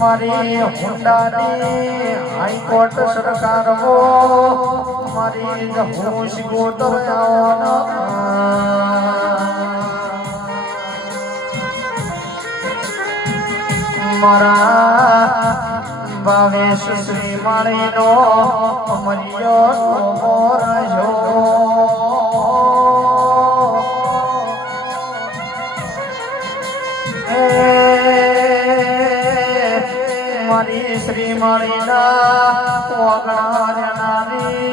મારી હુંડાની હાઈકોર્ટ સરકાર મારી હોશ ગોતર મારા ભાવેશ શ્રી માળીનો અમર્યો મોરજો મારી શ્રી માળીના વગણાની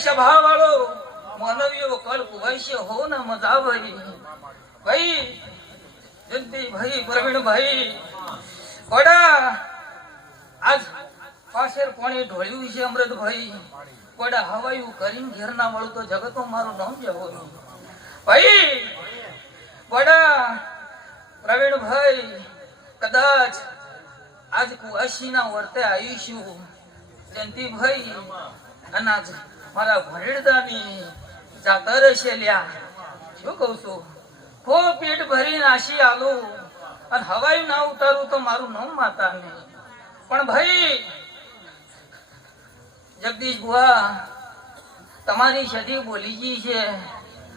સભા વાળો માનવીઓ કલ્પ વૈશ્ય હો ને મજા ભાઈ જયંતિ ભાઈ પ્રવીણ ભાઈ કોડા આજ પાછળ કોણે ઢોળ્યું છે અમૃત ભાઈ કોડા હવાયું કરીને ઘેર ના મળું તો જગતો મારું નામ જવો ભાઈ કોડા પ્રવીણ ભાઈ કદાચ આજ કુવાસી ના વર્તે આવીશું જયંતિ ભાઈ અનાજ મારા ભરેડદાની જાતર છે લ્યા શું કહું છું ખો પેટ ભરી નાસી આલું અને હવાઈ ના ઉતારું તો મારું નામ માતા નહીં પણ ભાઈ જગદીશ બુઆ તમારી સદી બોલીજી છે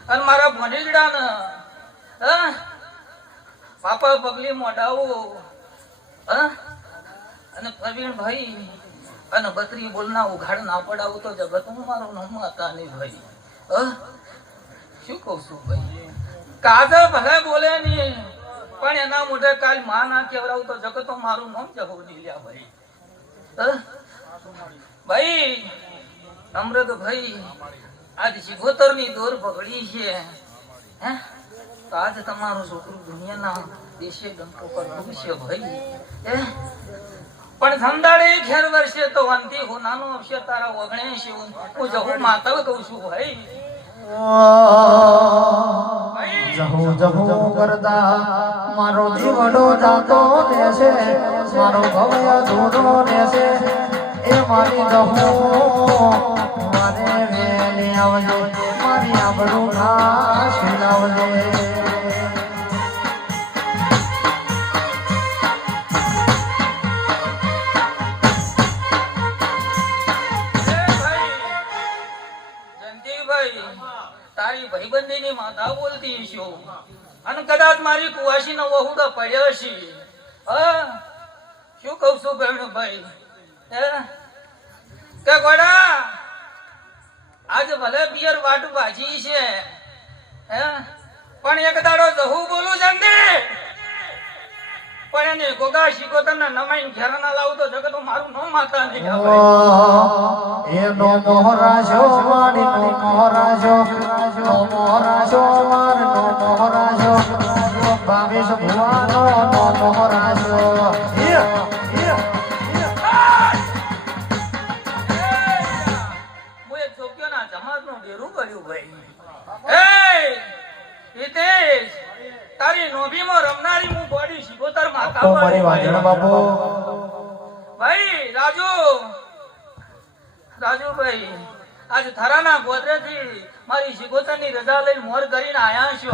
અને મારા ભરેડદાને પાપા પગલી મોઢાવો અને પ્રવીણ ભાઈ અને બત્રી બોલના ઉઘાડ ના પડાવું તો જગત હું મારું નામ હતા નહીં ભાઈ શું કઉ છું ભાઈ કાજે ભલે બોલે નહીં પણ એના મોઢે કાલ માં ના કેવડાવું તો જગત મારું નામ જવું નહીં લ્યા ભાઈ ભાઈ અમૃત ભાઈ આજ શિગોતર ની દોર પકડી છે હે તો આજ તમારું છોકરું દુનિયાના દેશે ડંકો પર છે ભાઈ હે પણ ધંધાડે ખેર વર્ષે તો અંતિ હું નાનો અવશ્ય તારા ઓગણે છે હું જહું માતવ કહું છું ભાઈ જહુ જહુ કરતા મારો જીવડો જાતો દેશે મારો ભવ્ય ધૂરો દેશે એ મારી જહુ મારે વેલી આવજે મારી આબરૂ ના શીલાવજે તારી ભાઈબંધી ની માતા બોલતી છું અને કદાચ મારી કુવાસી નો વહુડો પડ્યો છે શું કઉ છું બહેણ ભાઈ કે ગોડા આજે ભલે પિયર વાટ ભાજી છે પણ એક દાડો જહું બોલું જંદી પણ એને ગોગા શિકોતર ના નમાઈને ઘેર ના લાવું તો જગત મારું નો માતા નહીં એનો મોહરાજો મારી નો મોહરાજો નો મોહરાજો માર નો મોહરાજો ભાવેશ ભુવાનો નો મોહરાજો હું એક ચોક્યો ના જમાત નું ડેરું કર્યું ભાઈ હિતેશ તારી નોભીમાં રમનારી હું બોડી શિકોતર માતા મારી વાજણ બાપુ ભાઈ રાજુભાઈ આજ થરાના ગોદરે થી મારી શિકોતર ની રજા લઈને મોર કરીને આયા છું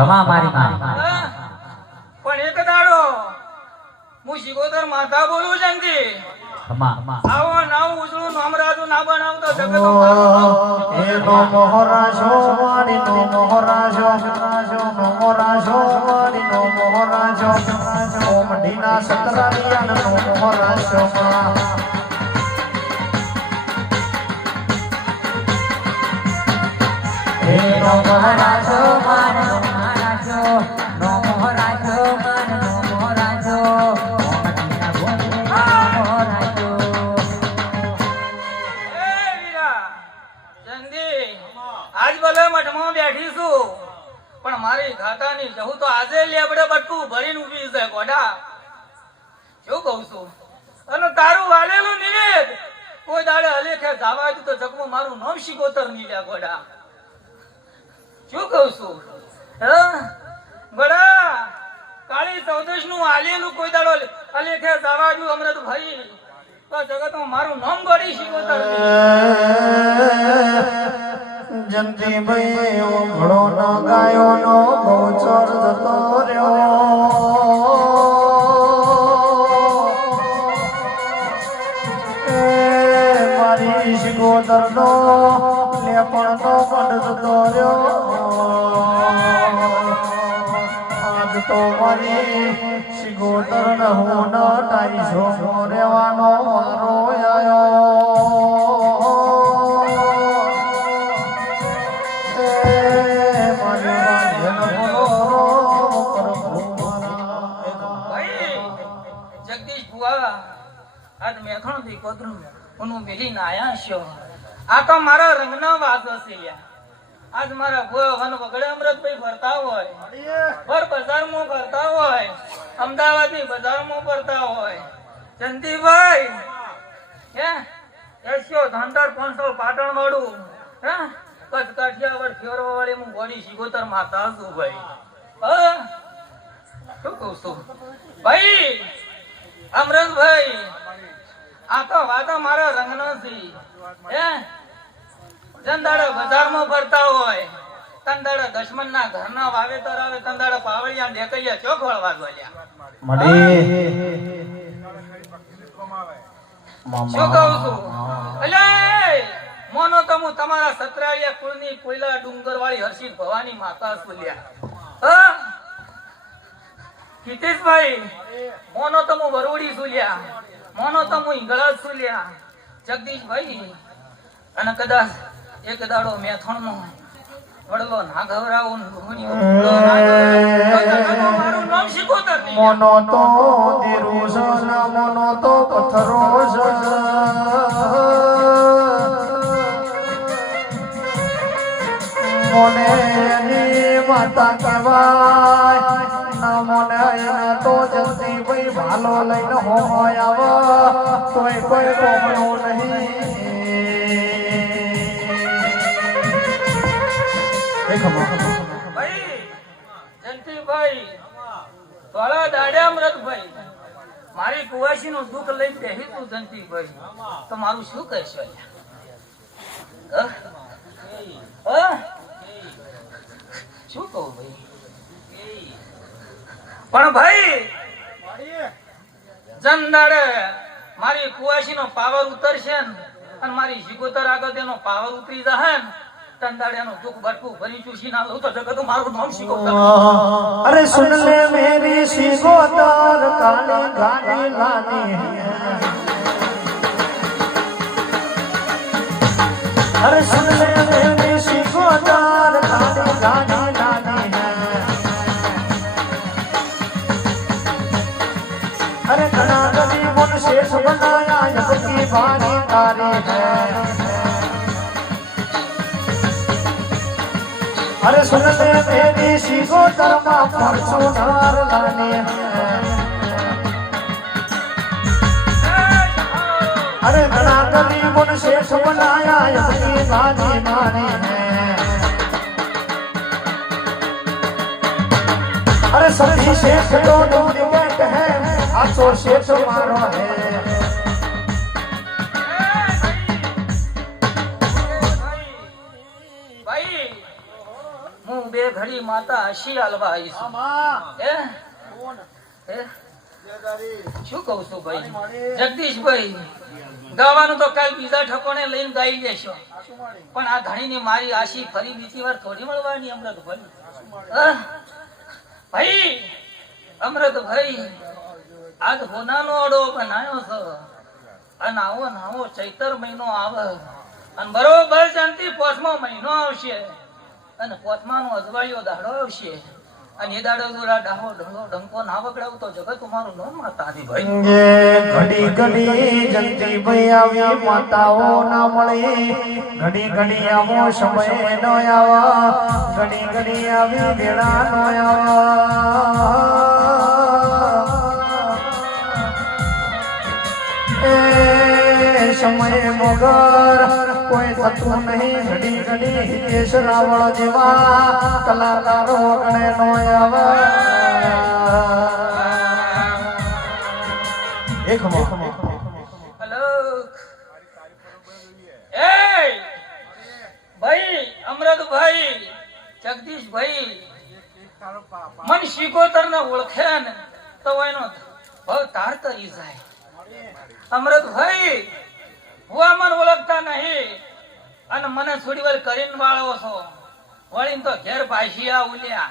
પણ એક દાડો હું શિકોતર માતા બોલું જંદી આવો નાવ ઉજળું નામરાજુ ના બનાવતો જગત એનો મોહરાજો મારી નો મોહરાજો નો મોહરાજો મારી નો મોહરાજો ઓમ ઢીના સતરાલિયા નો મોહરાજો એનો મોહરાજો મારી નો મોહરાજો નો મોહરાજો મારી નો મોહરાજો આજ ભલે મઠમાં બેઠી છું પણ મારી ઘાટાની જહુ તો આજે લેબડે બટકું ભરીને ઉભી છે ગોડા શું કહું છું અને તારું વાલેલું નિવેદ કોઈ દાડે હલેખે જાવા તો જગમાં મારું નામ શિકોતર ની લ્યા ગોડા કહું છું હા બડા કાળી ચૌદશ નું આલેલું કોઈ દાડો અલેખે જવા દઉં અમૃત ભાઈ તો જગતમાં મારું નામ ગળી શિકોતર જંતીભાઈ ઓળો ન ગાયો નો ગોચર જતો રહ્યો મારી શિકોતર નો લેપણ નો કંઠ જતો રહ્યો આજ તો મારી શિકોતર ન હું ન ટાઈસો રહેવાનો મારો આયો આ તો મારા રંગના વાસ છે આજ મારા વન વગડે અમૃતભાઈ ફરતા હોય ભર બજારમાં ફરતા હોય અમદાવાદ ની બજારમાં ફરતા હોય જંતીભાઈ હે એશિયો ધંધર 500 પાટણ વાળું હે કચ્છ કાઠિયાવાડ ફેરવા વાળી હું ગોળી શિકોતર માતા છું ભાઈ શું કહું છું ભાઈ અમૃતભાઈ આ તો વાતો મારા રંગનો છે હે ચંદાડા બજારમાં ફરતા હોય તંદાડા દશમન ના ઘરના વાવેતર આવે તંદાડા પાવળિયા ઢેકૈયા ચોક વળવા ગોલ્યા શું કહું છું અલે મોનો તો હું તમારા સતરાળિયા કુળની કોયલા ડુંગરવાળી હર્ષિત ભવાની માતા સુલ્યા કિતેશભાઈ મોનો તો હું વરોડી સુલ્યા મોનો તો હું ઈંગળા સુલ્યા જગદીશભાઈ અને કદાચ એક દાડો મેથણ નો વડલો ના ઘવરાવું મારું નામ શિકોતર મોનો તો દેરું છે મોનો તો પથ્થરો છે મોને એની માતા કહેવાય ના મોને એના તો જલ્દી ભાઈ ભાલો લઈને હોય આવે તોય કોઈ ગોમણું નહીં ભાઈ જંતીભાઈ થોડા દાડે અમૃતભાઈ મારી કુવાસી નું દુઃખ લઈ બેહી તું જંતીભાઈ તો મારું શું કહેશો શું કહું ભાઈ પણ ભાઈ જંદાડે મારી કુવાસી નો પાવર ઉતરશે ને અને મારી શિકોતર આગળ તેનો પાવર ઉતરી જશે ને તંદાડિયાનું દુઃખ બટકું ભરી ચૂસી ના લઉં તો જગત મારું નામ શિકોતર અરે સુન લે મેરી શિકોતર કાલી ગાડી લાની અરે સુન લે મેરી શિકોતર કાલી ગાડી લાની अरे घना गली मन शेष बनाया जब की बारी तारी है अरे सुन ले मेरी शिकोतर मां फॉर्च्यूनर लानी है अरे घना गली मन शेष बनाया जब की बारी मानी है अरे सभी शेष तो डुप्लीकेट है आसो शेष मारो है ભાઈ હું બે ઘડી માતા હસી હાલવા આવીશ શું કહું છું ભાઈ જગદીશભાઈ ગાવાનું તો કાલ બીજા ઠકોને લઈને ગાઈ લેશો પણ આ ધણીની મારી આશી ફરી બીજી વાર થોડી મળવાની અમૃતભાઈ ભાઈ અમૃતભાઈ આજ હોનાનો અડો બનાવ્યો છે અને આવો નાવો ચૈતર મહિનો આવે અને બરોબર શાંતિ 5મો મહિનો આવશે અને 5માનો અજવાળિયો દાડો આવશે અને એ દાડો જોડા ડાહો ઢંગો ડંકો ના વગડાવ તો જગત તમારું નામ માતાજી ભાઈ ઘડી ઘડી જલ્દી ભાઈ આવી માતાઓ ના મળી ઘડી ઘડી આવો સમય નો આવા ઘડી ઘડી આવી વેળા નો આવા સમય મગર કોઈ થતું નહીં ઘડી ઘડી હિતેશ રાવળ જેવા કલાકારો ગણે નો આવે એક હલો એ ભાઈ અમૃતભાઈ જગદીશભાઈ મન શિકોતર ને ઓળખે ને તો એનો ભાવ તાર કરી જાય અમૃતભાઈ હું મને ઓળખતા નહીં અને મને થોડી વાર કરીને વાળો છો વળીને તો ઘેર ભાષિયા ઉલ્યા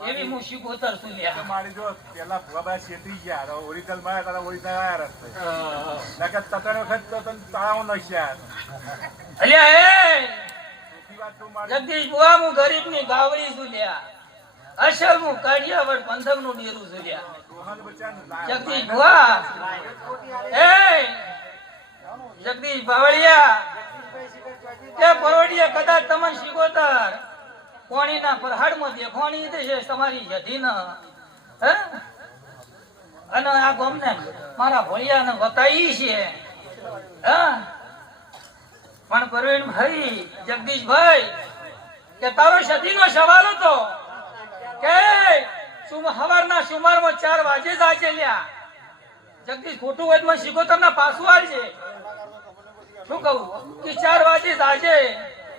એવી હું શિકોતર છું લ્યા મારી જો પેલા ભુવાબા છેતરી ગયા તો ઓરિજિનલ માં તારા ઓરિજિનલ આયા રસ્તે નકર તતણ વખત તો તન તાળાવ નશ્યા અલ્યા એ વાત તું મારી જગદીશ બુઆ હું ગરીબ ની ગાવડી છું લ્યા અસલ હું કાઢિયાવાડ પંથક નું ડેરું છું લ્યા રોહન બચ્ચાને જગદીશ બુઆ એ જગદીશ બાવળિયા તે પરોડિયા કદાચ તમને શિકોતર કોણીના પરહાડમાં દેખોણી છે તમારી જધીના હે અને આ ગામને મારા ભોળિયાને બતાવી છે હા પણ પ્રવીણભાઈ જગદીશભાઈ કે તારો સતીનો સવાલ હતો કે સવારના સુમારમાં 4 વાગે જ આજે લ્યા જગદીશ ખોટું હોય તો મને શિકોતરના પાછું આવજે શું કહું કે 4 વાગે જ આજે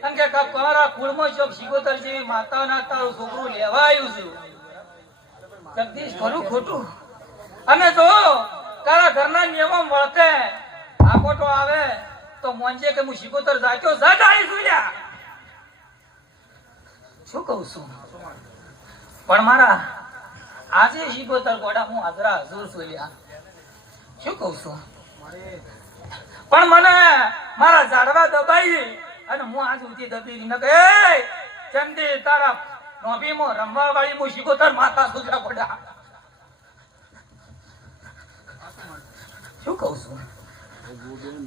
અને કે તમારા કુળમાં ચોક શિકોતર જેવી માતાના તારું છોકરું લેવા આવ્યું છું જગદીશ ખરું ખોટું અને જો તારા ઘરના નિયમો મળતે આકોટો આવે તો મોંજે કે હું શિકોતર જાગ્યો જટ આવીશું લ્યા શું કહું છું પણ મારા આજે શિકોતર ગોડા હું હાજરા હજુર છું લ્યા શું કહું છું પણ મને મારા ઝાડવા દબાઈ અને હું આજ ઉઠી દબી ન કે ચંદી તારા નોભીમાં રમવા વાળી હું શિકોતર માતા સુધરા ગોડા શું કહું છું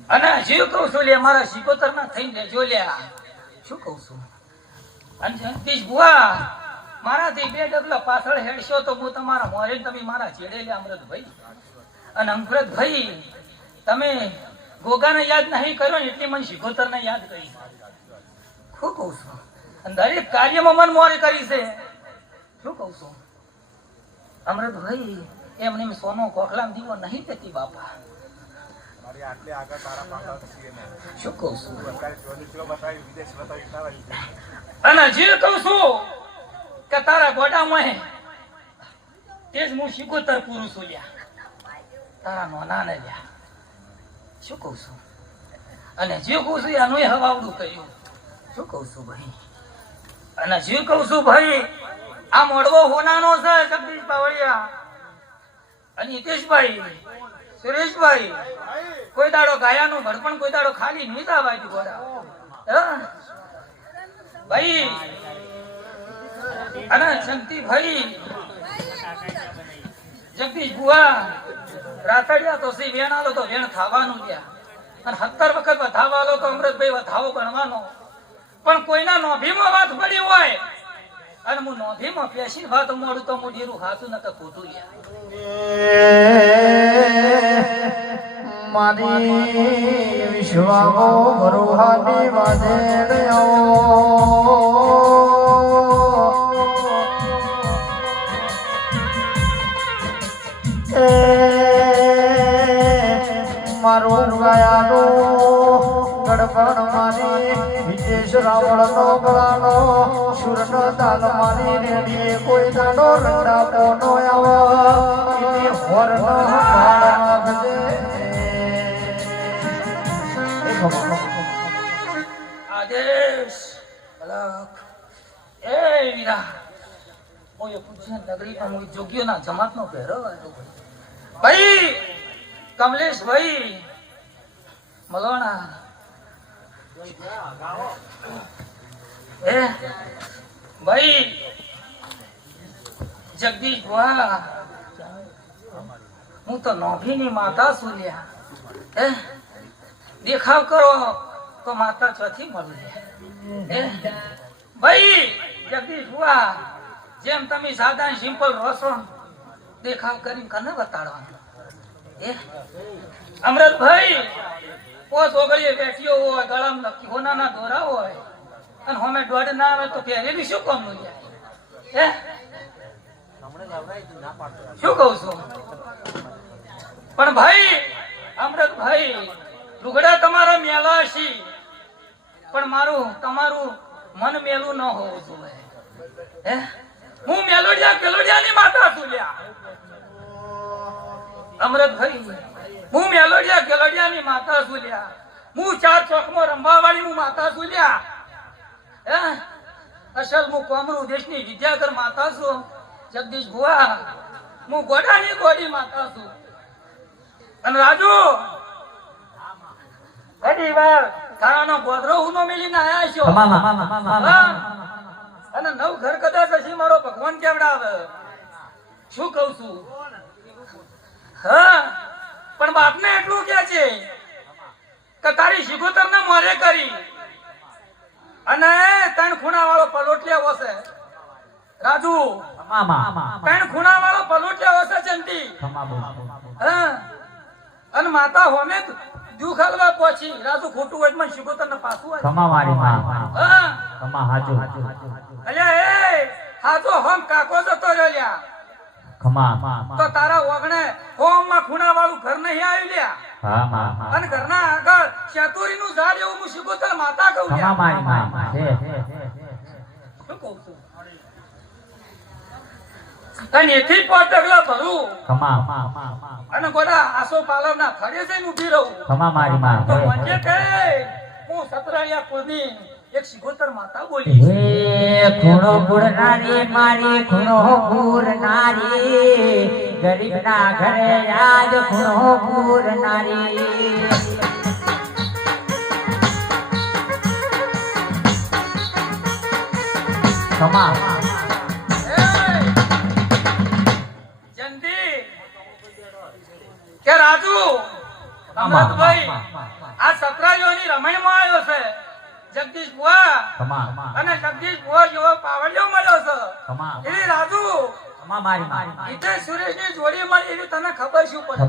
અને જીવ કહું છું લે મારા શિકોતર ના થઈને જો લ્યા શું કહું છું અને જગદીશ બુઆ મારાથી 2 ડગલા પાછળ હેડશો તો હું તમારા મોરે તમે મારા છેડે લે અમૃતભાઈ અને અમૃતભાઈ તમે ગોગાને યાદ નહીં કર્યો ને એટલી મને શિકોતર ને યાદ કરી શું કહું છું અને દરેક કાર્યમાં મન મોરે કરી છે શું કહું છું અમૃતભાઈ એમને સોનો કોખલામ દીવો નહીં દેતી બાપા મારી આટલે આગળ તારા પાછળ છીએ ને શું કહું છું સરકારે ચોરીઓ બતાવી વિદેશ બતાવી તારા અને જે કહું છું કે તારા ગોડામાં તે જ હું શિકોતર પૂરું છું લ્યા તારા નોના ને લ્યા શું કહું છું અને જે કહું છું એનું હવાવડું કર્યું શું કહું છું ભાઈ અને જે કહું છું ભાઈ આ મોડવો હોનાનો છે જગદીશ બાવળિયા અને હિતેશભાઈ સુરેશભાઈ કોઈ દાડો ગાયાનું ઘડપણ કોઈ દાડો ખાલી નહીં દાવાય ગોડા ભાઈ અને શંતિભાઈ જગદીશ બુઆ રાતડિયા તો સી વેણ આલો તો વેણ ખાવાનું લ્યા અને 17 વખત વધાવાલો તો અમૃતભાઈ વધાવો ગણવાનો પણ કોઈના નોભીમાં વાત પડી હોય અને હું નોભીમાં પેશી વાત મોડું તો હું ડેરું હાથું ન તો ખોટું લ્યા મારી વિશ્વામો ભરોહાની વાજેણ્યો મારો ગાયાનો ગડપણ મારી વિદેશ રાવણનો ગળાનો સુરનો તાલ મારી રેડીએ કોઈ દાડો રંડા પોનો આવો ઇને હોરનો ભાડ નાખજે આદેશ અલખ એ વીરા ઓય પૂજ્ય નગરી માં હું જોગ્યોના જમાતનો પહેરો ભાઈ કમલેશ ભાઈ મલોણા એ ભાઈ જગદીશ બુઆ હું તો નોભીની માતા છું લ્યા એ દેખાવ કરો તો માતા ચોથી મળી ભાઈ જગદીશ બુઆ જેમ તમે સાદા સિમ્પલ રોશો દેખાવ કરીને કને બતાડવાનું અમૃતભાઈ પોસ ઓગળીએ બેઠ્યો હોય ગળામાં હોનાના દોરા હોય અને હોમે દોડ ના આવે તો પહેરેલી શું કામનું હે શું કહું છું પણ ભાઈ અમૃતભાઈ લુગડા તમારા મેલા હશે પણ મારું તમારું મન મેલું ન હોવું જોઈએ હે હું મેલોડિયાની માતા છું લ્યા અમૃતભાઈ હું મેલોડિયાની માતા છું લ્યા હું ચાર ચોકમાં રમવા વાળી હું માતા છું લ્યા હે અસલ હું કોમરૂ દેશની વિદ્યાકર માતા છું જગદીશ ભુવા હું ગોડાની ગોડી માતા છું અને રાજુ ઘણી વાર ખાનાનો ગોદરો ઉનો મેલીને આયા છો અને નવ ઘર કદાચ હશે મારો ભગવાન કેવડાવે શું કહું છું હા પણ બાપને એટલું કે છે કે તારી શિગોતર ને મોરે કરી અને ત્રણ ખૂણા વાળો પલોટિયા વસે રાજુ ત્રણ ખૂણા વાળો પલોટિયા વસે જંતી હા અને માતા હોમે દુખ હાલવા પછી રાજુ ખોટું હોય મને શિગોતર ને પાછું અલ્યા એ હાજો હોમ કાકો જતો રહ્યો તો તારા ઓગણે હોમ માં ખૂણા વાળું ઘર નહીં આવ્યું લ્યા અને ઘરના આગળ શેતુરી નું ઝાડ એવું હું શિગોતર માતા કહું શું કહું છું અને એથી પાંચ ડગલા ભરું અને ગોડા આસો પાલવ ના થડે જઈને ઉભી રહું તો મને કહે હું સતરાયા કુળની એક શિગોતર માતા બોલી ખૂણો પૂરનારી મારી ખૂણો પૂરનારી ગરીબ ના ઘરે આજ ખૂણો પૂરનારી કે રાજુ અમૃતભાઈ આ સતરાયોની રમણીમાં આવ્યો છે જગદીશ બુઆ અને જગદીશ બુઆ જેવો પાવડિયો મળ્યો છે એવી રાજુ ઈતે સુરેશ ની જોડી મળી એવી તને ખબર શું પડે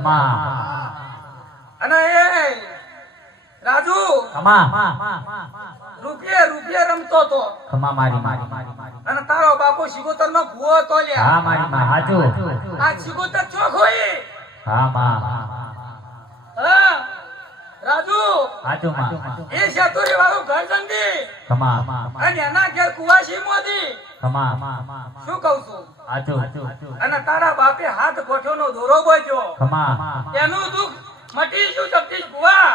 અને એ રાજુ રૂપિયે રમતો તો અને તારો બાપુ શિગોતર નો ભૂવો તો લ્યા આ શિગોતર ચોક હોય રાજુ એ શેતુરી વાળું ઘર જંદી અને એના ઘેર કુવાસી મોદી શું કહું છું અને તારા બાપે હાથ ગોઠો નો દોરો બોલ્યો એનું દુઃખ મટી શું જગદીશ બુઆ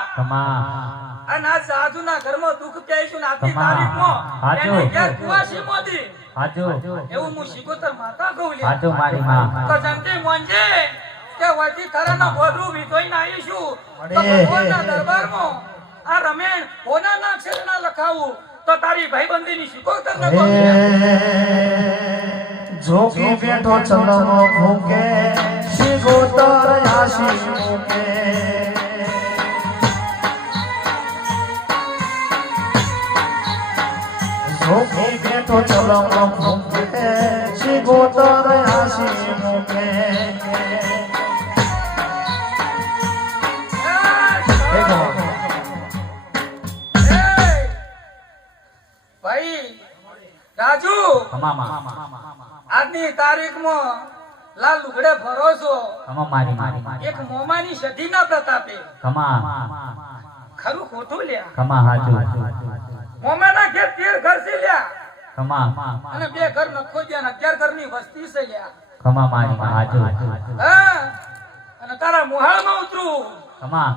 અને આ સાધુ ના ઘરમાં દુઃખ કહીશું આજની તારીખમાં એની ઘેર કુવાસી મોદી એવું હું શિગોતર માતા કહું તો જંતી મોંજે કે વધી તારાના ગોદરું વિધોઈને આવીશું તો ભગવાનના દરબારમાં આ રમેણ હોનાના અક્ષરના લખાવું તો તારી ભાઈબંધીની શિકોતર ન જોગી બેઠો ચલનો ભૂકે શિકોતર આશીષ મૂકે જોગી બેઠો ચલનો ભૂકે શિકોતર આશીષ મૂકે રાજુ આજની તારીખમાં લાલ લુગડે ફરો છો એક મોમાની સધી ના પ્રતાપે ખરું ખોટું લ્યા મોમાના ઘેર 13 ઘર છે લ્યા અને 2 ઘર નખો જ્યાં 11 ઘરની વસ્તી છે લ્યા અને તારા મોહાળમાં ઉતરું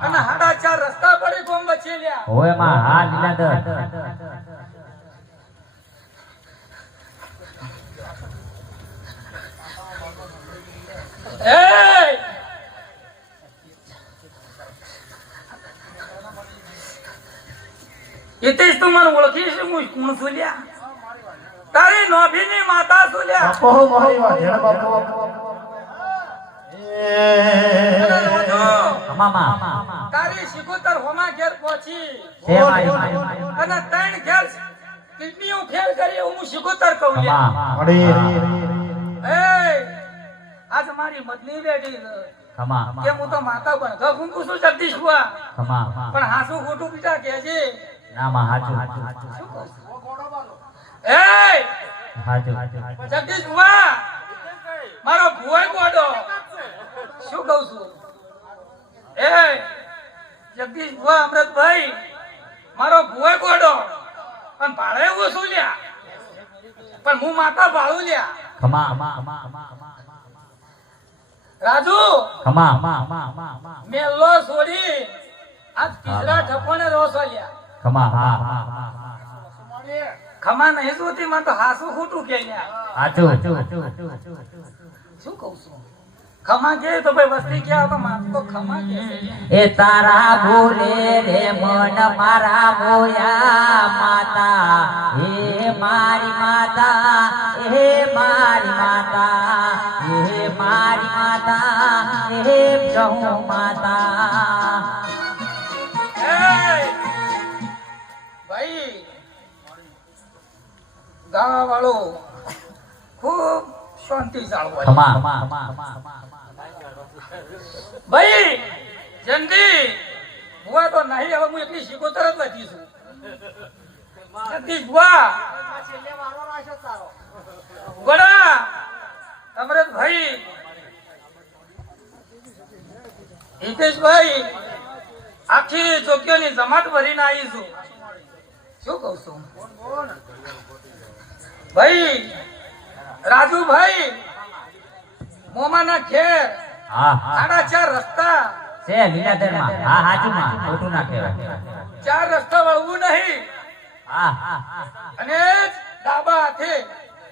અને 4.5 રસ્તા પડી ગોમ વચ્ચે લ્યા હિતેશ તું મને ઓળખીશ હું કોણ છું લ્યા તારી નોભીની માતા છું લ્યા બાપો મારી વાઢેણ બાપો તારી શિકોતર હોમા ઘેર પહોંચી અને 3 ઘેર કિડનીઓ ફેલ કરી હું શિકોતર કહું લ્યા આજ મારી મદની બેઠી ખમા કે હું તો માતા બણતો ફૂંકું છું જગદીશ બુઆ ખમા પણ હાસું ખોટું બીજા કે છે ના માં હાચું શું કહું છું? એ હાચું જગદીશ બુઆ મારો ભુવાઈ ગોડો શું કહું છું એ જગદીશ બુઆ અમૃતભાઈ મારો ભુવાઈ ગોડો પણ ભાડે એવું શું લ્યા પણ હું માતા ભાડું લ્યા ખમા રાજુ ખમા મેલો છોડી આ તીસરા ઠપોને રોસો લ્યા ખમા ખમા નહીં જોતી મને તો હાસું ખોટું કે લ્યા હાચું શું કહું છું ખમા કે તો ભાઈ વસ્તી ક્યાં તો માર તો ખમા કે છે. એ તારા ભૂલે રે મન મારા મોયા માતા હે મારી માતા હે મારી માતા હે મારી માતા હે પ્રભુ માતા એ ભાઈ ગાવા વાળો ખૂબ શાંતિ જાળવો ખમા ભાઈ જંદી બુઆ તો નહીં હવે હું એટલી શીખોતર જ વધી છું જગદીશ બુઆ ગોડા અમૃતભાઈ હિતેશભાઈ આખી ચોકીઓની જમાત ભરીને આવી છું શું કહું છું ભાઈ રાજુભાઈ મોમાના ઘેર હા 4.5 રસ્તા છે લીલાધરમાં હા હાચું માં ખોટું ના કહેવાય 4 રસ્તા વળવું નહીં હા અને ડાબા હાથે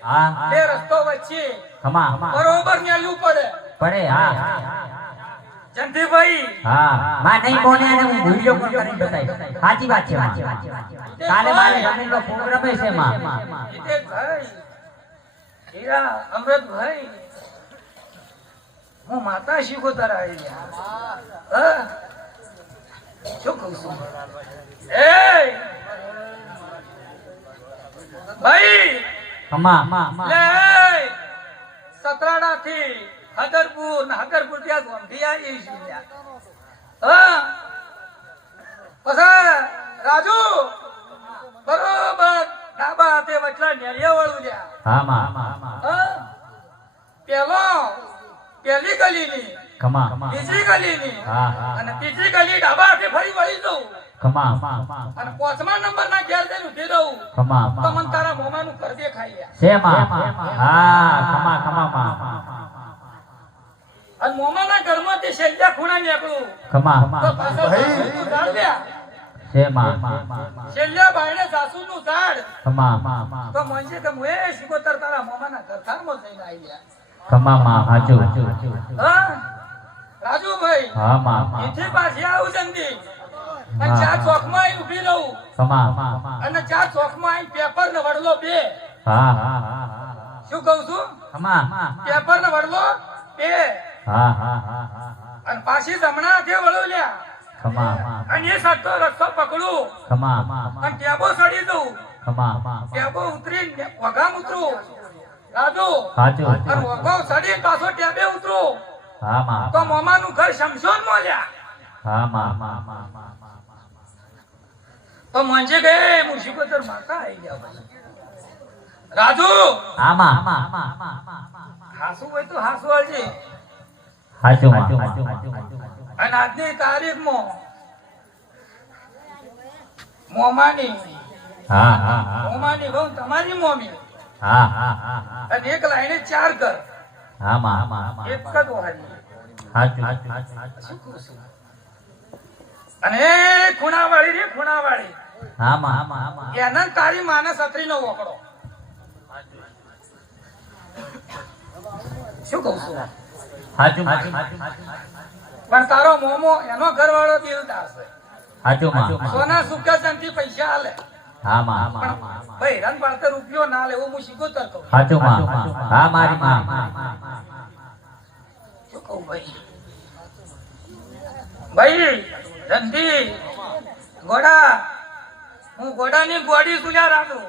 હા 2 રસ્તો વચ્ચે ખમા બરોબર ન્યાયું પડે પડે હા જંતીભાઈ હા માં નહીં કોને અને હું વિડિયો કોલ કરીને બતાવીશ સાચી વાત છે માં કાલે મારે રમીનો પ્રોગ્રામ છે માં હિતેશભાઈ હીરા અમૃતભાઈ હું માતા શીખોતર આવી ગયા શું કહું છું એ ભાઈ ખમા લે સતરાડા થી હદરપુર ને હદરપુર ત્યાં ગોંધી આવી છું પછી રાજુ બરોબર ડાબા હાથે વચલા નેળિયા વાળું લ્યા હા માં પેલી ગલીની ખમા બીજી ગલીની હા અને ત્રીજી ગલી ડાબા હાથે ફરી વળી જઉં ખમા અને 5મા નંબરના ઘેર જઈને ઉભી રહું તો ખમા મને તારા મોમાનું ઘર દેખાઈ ગયા છે માં હા ખમા માં અને મોમાના ઘરમાંથી શેલ્યા ખૂણા નીકળું ખમા તો પાછળ સાસુનું ઝાડ લ્યા. છે માં શેલ્યા બાયણે સાસુનું ઝાડ ખમા તો મનસે કે હું એ શિકોતર તારા મોમાના ઘરખાનમાં જઈને આવી ગયા ખમા માં હાચું હા રાજુભાઈ હા માં એથી પાછી આવું જંદી અને 4 ચોકમાં આવીને ઊભી રહું ખમા અને 4 ચોકમાં આવીને પેપર ને વડલો બે હા શું કહું છું ખમા પેપર ને વડલો બે હા અને પાછી જમણા હાથે વળો લ્યા ખમા અને એ સટ્ટો રસ્તો પકડું ખમા અને ટેબો સડી દઉં ખમા ટેબો ઉતરીને વગામ ઉતરું રાજુ હાચું અને વગામ સડી પાછો ટેબે ઉતરું હા માં તો મોમાનું ઘર શમશોન માં લ્યા હા માં તો મંજે ગયે મુશીબતર માતા આવી ગયા ભાઈ રાજુ હા માં હાસુ હોય તો હાસુ આવજે હાચું માં અને આજની તારીખમાં મોમાની મોમાની બહુ તમારી મોમી હા અને એક લાઈને 4 ઘર હા માં એક જ વાળી હાચું શું કહું છું? અને ખૂણાવાળી રે ખૂણાવાળી હા માં એના તારી માને છત્રીનો વકડો શું કહું છું? હાચું પણ તારો મોમો એનો ઘરવાળો દિલદાર છે હાચું માં સોના સુકાસનથી પૈસા આલે હા માં પણ ભાઈ રન પાડતે રૂપિયો ના લે એવું હું શીખોતર કહું હાચું માં હા મારી માં શું કહું ભાઈ ભાઈ જંદી ગોડા હું ગોડાની ગોડી સુલ્યા રાખું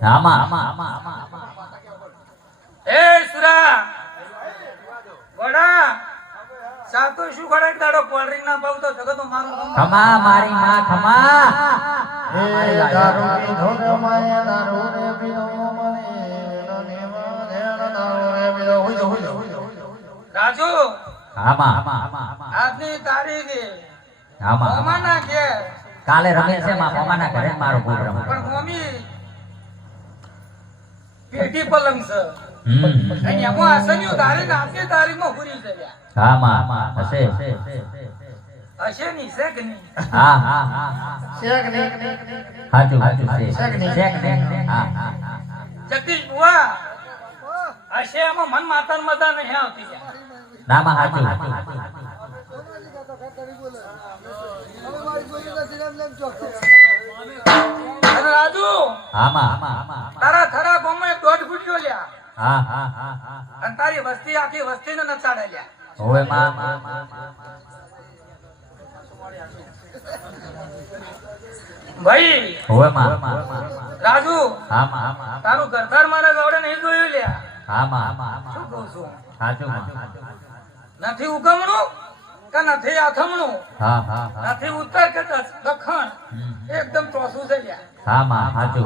હા માં એ સુરા ગોડા ચા તો શું ખડાય દાડો કોલ્ડ ડ્રિંક ના પાવ તો જગતો મારું નામ ખમા મારી માં ખમા એ દારૂ પીધો રે માય દારૂ રે પીધો મને દારૂ રે પીધો રાજુ આમાં આજની તારીખે આમાં મોમાના ઘેર કાલે રમે છે મામાના ઘરે મારો પ્રોગ્રામ પણ મમ્મી પેટી પલંગ છે અને એમાં આસનીઓ તારીખ આપની તારીખમાં પૂરી છે લ્યા. આમાં હશે હશે નહીં છે કે નહીં હા શેક ને હાચું છે ચેક ને હા જગદીશ બુઆ હશે એમાં મન માતા મજા નહીં આવતી લ્યા. નામાં હાચું અને રાજુ આમાં તારા થરા ગામમાં એક દોઢ ફૂટ્યો લ્યા હા અને તારી વસ્તી આખી વસ્તીને નચાડે લ્યા. હોવે માં ભાઈ હોવે માં રાજુ આમાં તારું ઘરદાર મારા ગવડે નહીં જોયું લ્યા. આમાં શું કહું છું હાચું નથી ઉગમણું કે નથી આથમણું હા નથી ઉત્તર કે દક્ષિણ એકદમ ચોસું છે લ્યા. આમાં હાચું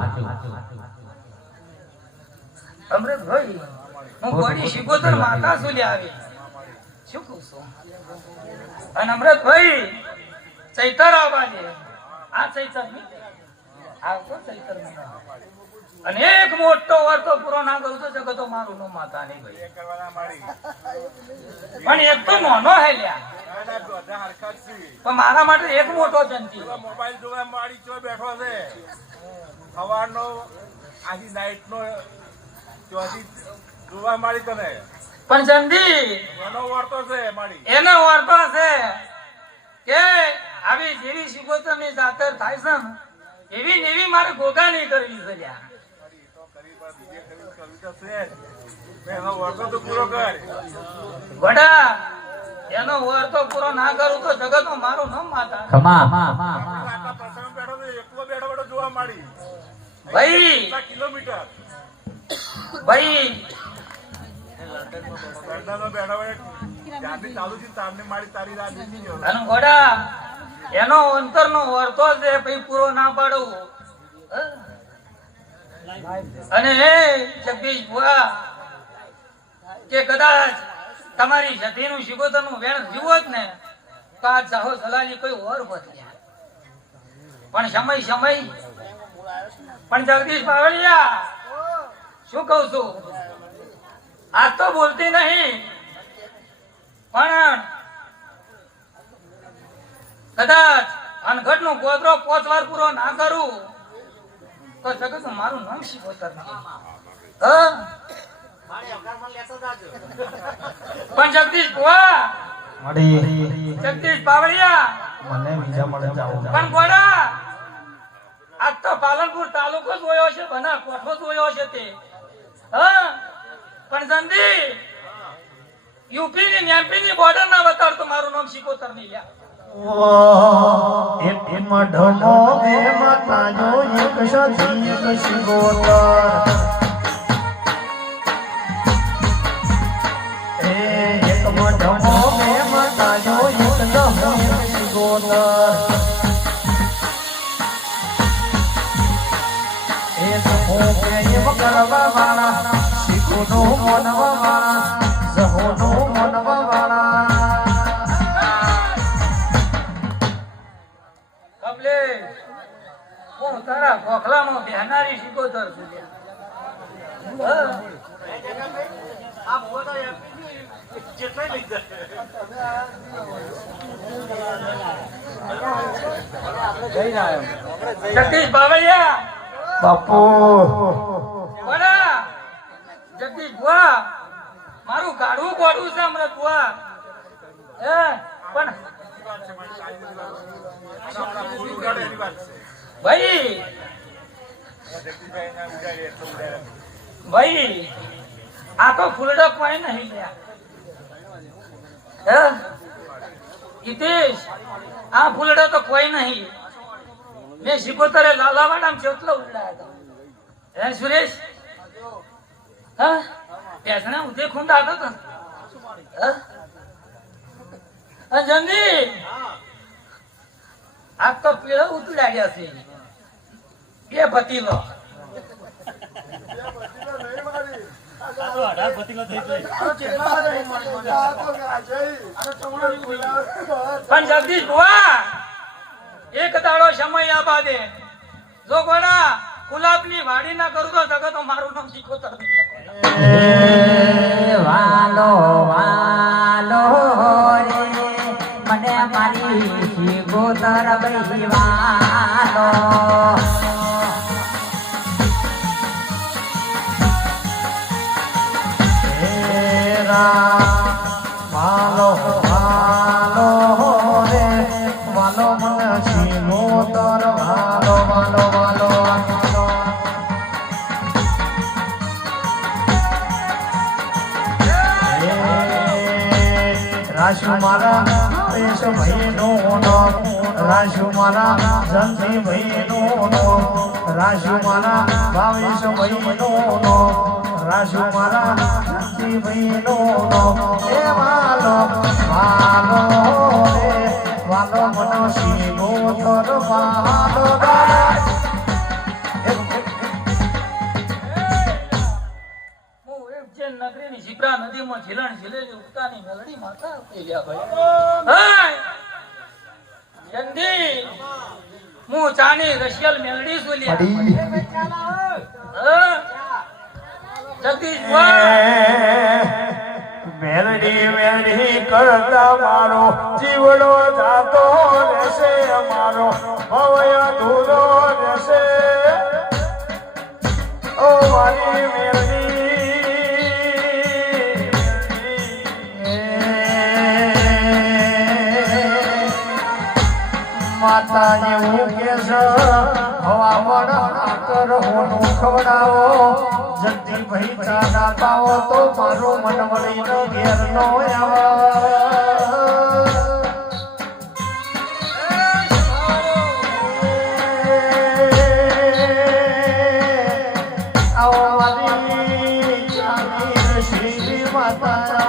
અમૃતભાઈ હું ગોળી શિકોતર માતા સુલી આવી શું કહું છું અને અમૃતભાઈ ચૈતર આવવા દે આ ચૈતર નહીં આવતો ચૈતર મહિનો અને એક મોટો વર્તો પૂરો ના કરું તો જગતો મારું નો માતા નહીં ભાઈ એ કરવાના મારી પણ એક તો નાનો હે લ્યા ના બધા હરકત છે પણ મારા માટે એક મોટો જંતી પેલો મોબાઈલ જોવા મારી ચો બેઠો છે સવારનો આખી નાઈટનો ચોથી જોવા મારી તને પણ જંતી એનો વર્તો છે મારી એનો વર્તો છે કે આવી જેવી શિકોતર ની જાતર થાય છે ને એવી ને એવી મારે ગોગા નહીં કરવી છે લ્યા. તો કરી પણ બીજે કરવી તો છે જ. એનો વર્તો તો પૂરો કર વડા એનો વર્તો પૂરો ના કરું તો જગત મારું નામ માતા ખમા આટલા પ્રસંગ બેઠો છે એકલો બેઠો બેઠો જોવા મારી ભાઈ કિલોમીટર ભાઈ બેઠો બેઠો જ્યાંથી ચાલુ છે તારની મારી તારી રાત દીધી ગયો અને વડા એનો અંતર નો વર્તો છે ભાઈ પૂરો ના પાડવું હ? અને હે જગદીશ બુઆ કે કદાચ તમારી જતીનું શિકોતર નું વેણ જીવો જ ને તો આ જાહો જલાલી કોઈ ઓર બદલ્યા પણ સમય પણ જગદીશ બાવળિયા શું કહું છું આજ તો બોલતી નહીં પણ કદાચ અનઘટ નું ગોદરો 5 વાર પૂરો ના કરું તો જગત મારું નામ શિકોતર નહીં. પણ જગદીશ બુઆ મળી જગદીશ બાવળિયા મને બીજા મળે જાવું પણ ગોડા આજ તો પાલનપુર તાલુકો જોયો છે બના કોઠો જોયો છે તે પણ જંદી યુપી ની એમપી ની બોર્ડર ના વતાર તો મારું નામ શિકોતર નહીં લ્યા. એક મઢનો બે માતા જો એક સતી એક શિગોતર એક મઢનો બે માતા જો એક દહો એક શિગોતર એક ભોગે એમ કરવા વાળા શીખોનો મનવા વાળા જહોનો મનવા વાળા કમલે હું તારા ખોખલામાં બેહનારી શિકોતર છું લ્યા. જગદીશ બાવળિયા બાપુ બોલા જગદીશ બુઆ મારું ગાડું ગોડું છે હમણાં બુઆ પણ ભાઈ ભાઈ આ તો ફૂલડા કોઈ નહીં લ્યા. હિતેશ આ ફૂલડા તો કોઈ નહીં. મેં શિકોતરે લાલાવાડામાં જેટલો ઉડાયા હતા. હે સુરેશ હા પેસણા ઉદે ખૂંદ આવતો હતો. જંદી આ તો પેલો ઉતરાડ્યા છે બે ભતીલો પણ જગદીશ બુઆ એક દાડો સમય આબા દે જો ગોડા ગુલાબની વાડી ના કરું તો જગત મારું નામ શીખોતર વાલો વાલો રે મને મારી શીખોતર ભાઈ વાલો વાલો વાલો રે વાલો મને શીખોતર વાલો વાલો વાલો રાશુ મારા પેશ ભાઈનો રાશુ મારા જંતી ભાઈનો રાશુ મારા ભાવેશ ભાઈનો રાશુ મારા જંતી ભાઈનો એ વાલો વાલો રે વાલો મનો શીનો તર વાલો નગરીની શિપ્રા નદીમાં ઝીલણ ઝીલેલી ઉગતાની મેલડી માતા આપી ગયા ભાઈ જંદી હું ચાની રશિયલ મેલડી સુલ્યા જગદીશ મેલડી મેલડી કરતા મારો જીવડો જાતો રહેશે મારો ભવય ધૂરો રહેશે ઓ મારી મેલડી માતા એવું કે છે હવામણ આકર હોનું ખવડાવો જલ્દી ભાઈ ચા નાતાઓ તો મારું મન વળીનો ઘેર નો આવો મારી ચાની શ્રી માતા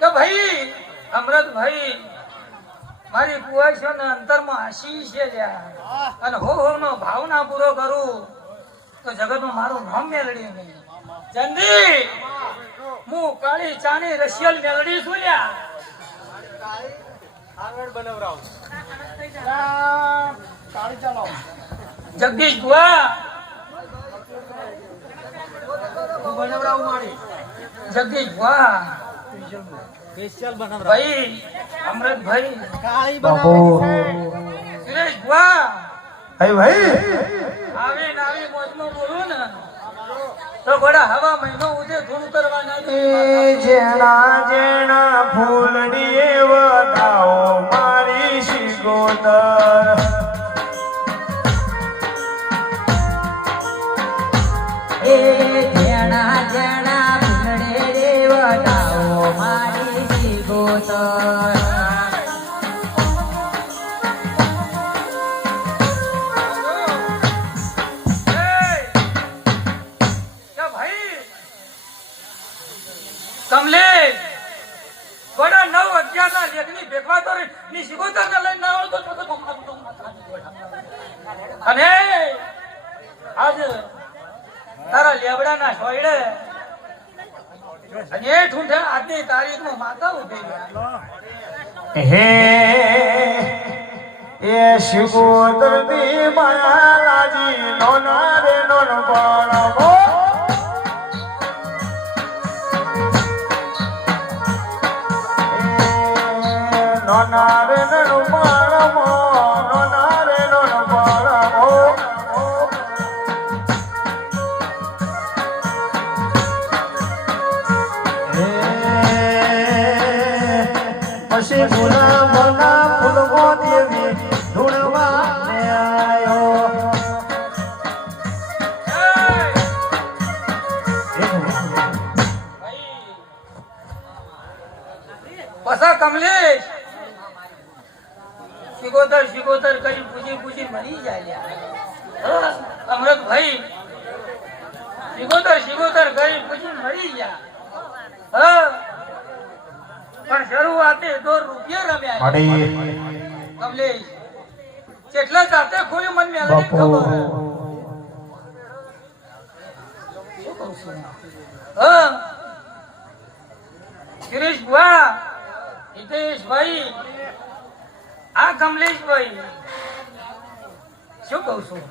ભાઈ અમૃતભાઈ મારી કુવાશો ને અંતરમાં આશીષ છે લ્યા અને હો નો ભાવના પૂરો કરું તો જગતમાં મારું નામ મેળડી નહીં ચંદી હું કાળી ચાની રશિયલ મેળડી છું લ્યા જગદીશ બુઆ જગદીશ બુઆ ભાઈ અમૃતભાઈ બાપુ સુરેશ બુઆ ભાઈ આવીને આવી મોજમાં બોલું ને તો ઘોડા હવા મહિનો ઉદે ધૂળ કરવાના જેણા જેણા ફૂલડી વધાવો મારી શિગોદર એ જેણા જેણા ભૂલડે રે વડાવો મારી શીખોતર કમલેશ ઘોડા 9-11 ના લેખની ભેગવા તો ની શિગોતર ને લઈને ના આવતો અને આજ તારા લેબડાના સોયડે અને એ ઠૂંઠે આજની તારીખમાં માતા ઉભી હે એ શિગોદર ની માયાલાજી નોના રે નોન બળવો નોના રે નોન બળવો નોના રે નોન બળવો પછી ગુલાબના ફૂલવો દેવી ધૂળવા આયો પસા કમલેશ શિગોતર શિગોતર કરી પૂજી પૂજી મરી જાય અમૃતભાઈ શિગોતર કરી પછી મળી ગયા હા પણ શરૂઆતે તો રૂપિયા રમ્યા મળી કમલેશ કેટલા સાથે ખોયું મન મેં બાપુ ખબર હા ગિરીશ બુઆ હિતેશભાઈ આ કમલેશભાઈ શું કહું છું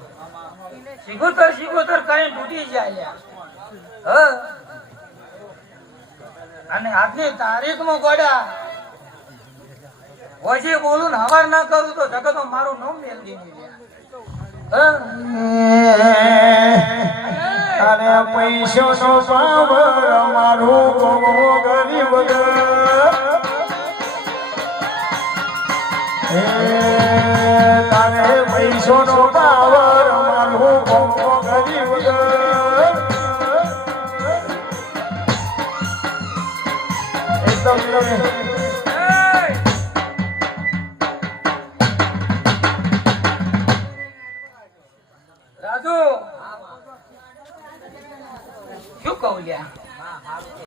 શિગોતર કરીને તૂટી જાય હા અને આજની તારીખમાં ગોડા હોજે બોલું ને હવાર ના કરું તો જગતમાં મારું નામ મેલવી નહીં અરે પૈસો નો પાવર મારું ગરીબ તારે પૈસો નો પાવર મારું ગરીબ એકદમ રાજુ શું કહું લ્યા